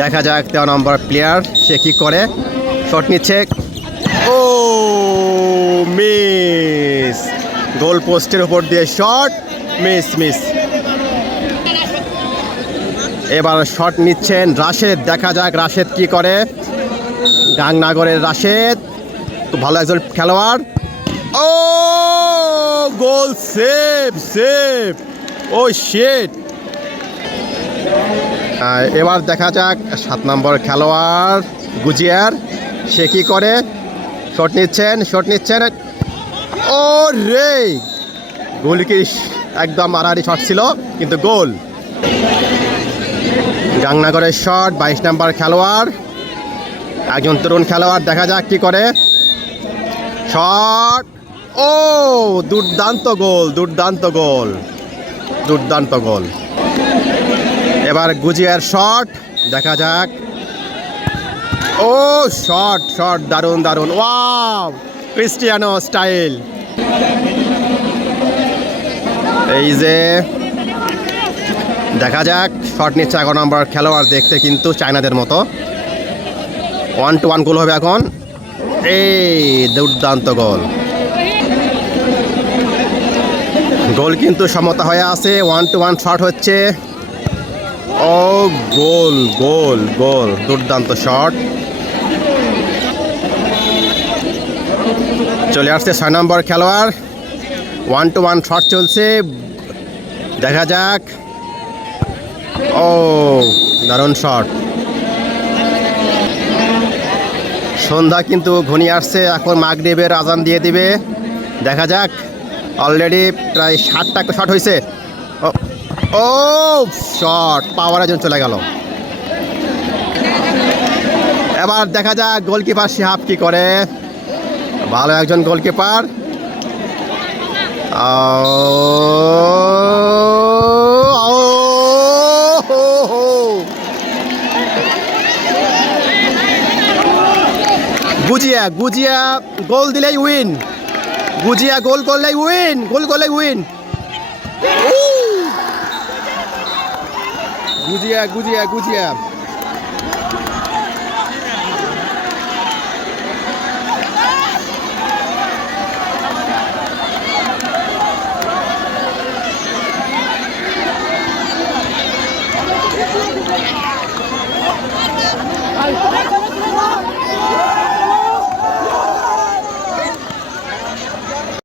দেখা যাক 13 নম্বর প্লেয়ার সে কি করে। শট নিচ্ছে, ও মিস, গোল পোস্টের উপর দিয়ে শট, মিস। এবার শট নিচ্ছেন রাশেদ, দেখা যাক রাশেদ কি করে। গাংনাগরের রাশেদ খুব ভালো একজন খেলোয়াড়। ও গোল, সেভ, ও শিট। এবার দেখা যাক 7 নম্বর খেলোয়াড় গুজিয়ার, সে কি করে। শট নিচ্ছেন, ও রে, গোল কি একদম আড়াআড়ি শট ছিল কিন্তু গোল। গাংনাগরের শট, 22 নম্বর খেলোয়াড়, একজন তরুণ খেলোয়াড়, দেখা যাক কি করে। শট, ও দুর্দান্ত গোল। এবার গুজিয়ার শট, দেখা যাক। ও শট, দারুণ, ওয়াও, ক্রিস্টিয়ানো স্টাইল। এই যে দেখা যাক শট নিচ্ছে 11 নম্বর খেলোয়াড়, দেখতে কিন্তু চায়নাদের মতো। 1-1 গোল হবে এখন। এই দুর্দান্ত গোল কিন্তু সমতা হয়ে আছে। 1-1 শট হচ্ছে। ও গোল, দুর্দান্ত শট। চলে আসছে 6 নম্বর খেলোয়াড়, 1-1 শট চলছে, দেখা যাক। ও দারুণ শট। সন্ধ্যা কিন্তু ঘনিয়ে আসছে, এখন মাগরিবের আজান দিয়ে দিবে, দেখা যাক। অলরেডি প্রায় 60টা শট হয়েছে। ও শট, পাওয়ারের জন্য চলে গেল। এবার দেখা যাক গোলকিপার শিহাব কি করে, ভালো একজন গোলকিপার। গুজিয়া গোল দিলেই উইন, গুজিয়া গোল করলেই উইন, গুজিয়া।